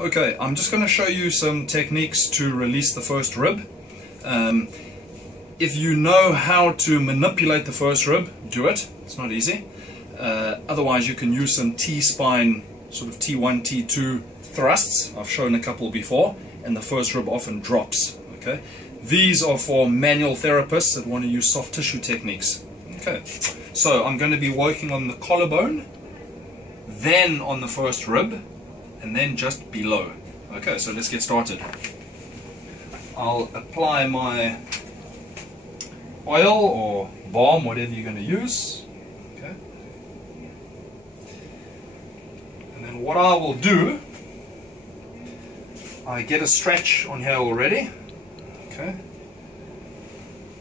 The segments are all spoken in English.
Okay, I'm just going to show you some techniques to release the first rib. If you know how to manipulate the first rib, do it. It's not easy. Otherwise you can use some T-spine, sort of T1, T2 thrusts. I've shown a couple before, and the first rib often drops. Okay, these are for manual therapists that want to use soft tissue techniques. Okay, so I'm going to be working on the collarbone, then on the first rib, and then just below. Okay, so let's get started. I'll apply my oil or balm, whatever you're going to use. Okay. And then what I will do, I get a stretch on here already. Okay.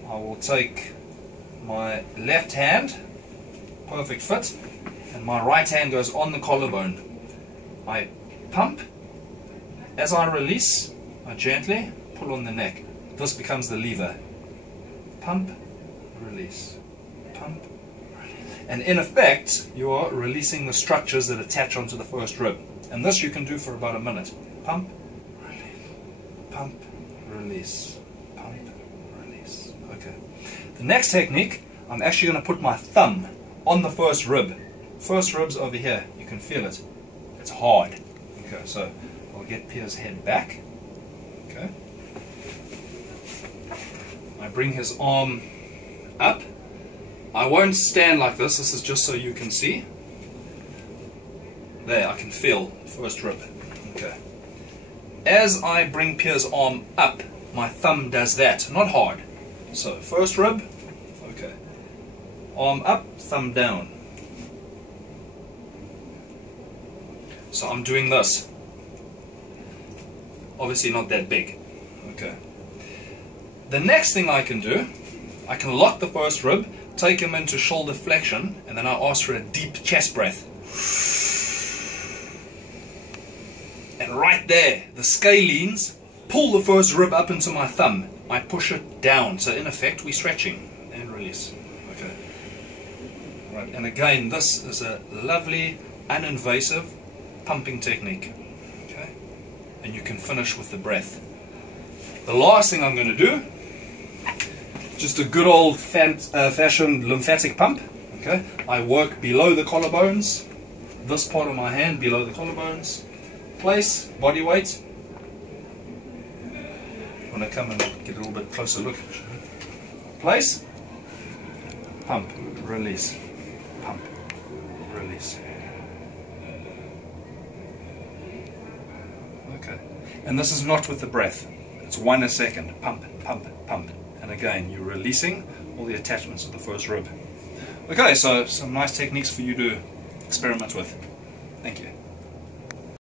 I will take my left hand, perfect fit, and my right hand goes on the collarbone. I pump. As I release, I gently pull on the neck. This becomes the lever. Pump, release. Pump, release. And in effect, you are releasing the structures that attach onto the first rib. And this you can do for about a minute. Pump, release. Pump, release. Pump, release. Okay. The next technique, I'm actually going to put my thumb on the first rib. First rib's over here. You can feel it. It's hard. Okay, so I'll get Pierre's head back. Okay. I bring his arm up. I won't stand like this. This is just so you can see. There, I can feel first rib. Okay. As I bring Pierre's arm up, my thumb does that. Not hard. So, first rib. Okay. Arm up, thumb down. So I'm doing this. Obviously not that big. Okay. The next thing I can do, I can lock the first rib, take him into shoulder flexion, and then I ask for a deep chest breath. And right there, the scalenes pull the first rib up into my thumb. I push it down. So in effect, we're stretching and release. Okay. Right. And again, this is a lovely, uninvasive pumping technique. Okay. And you can finish with the breath. The last thing I'm going to do, just a good old fashioned lymphatic pump. Okay. I work below the collarbones, this part of my hand below the collarbones. Place, body weight. I'm going to come and get a little bit closer look. Place, pump, release, pump, release. Okay. And this is not with the breath. It's 1 a second. Pump, pump, pump. And again, you're releasing all the attachments of the first rib. Okay, so some nice techniques for you to experiment with. Thank you.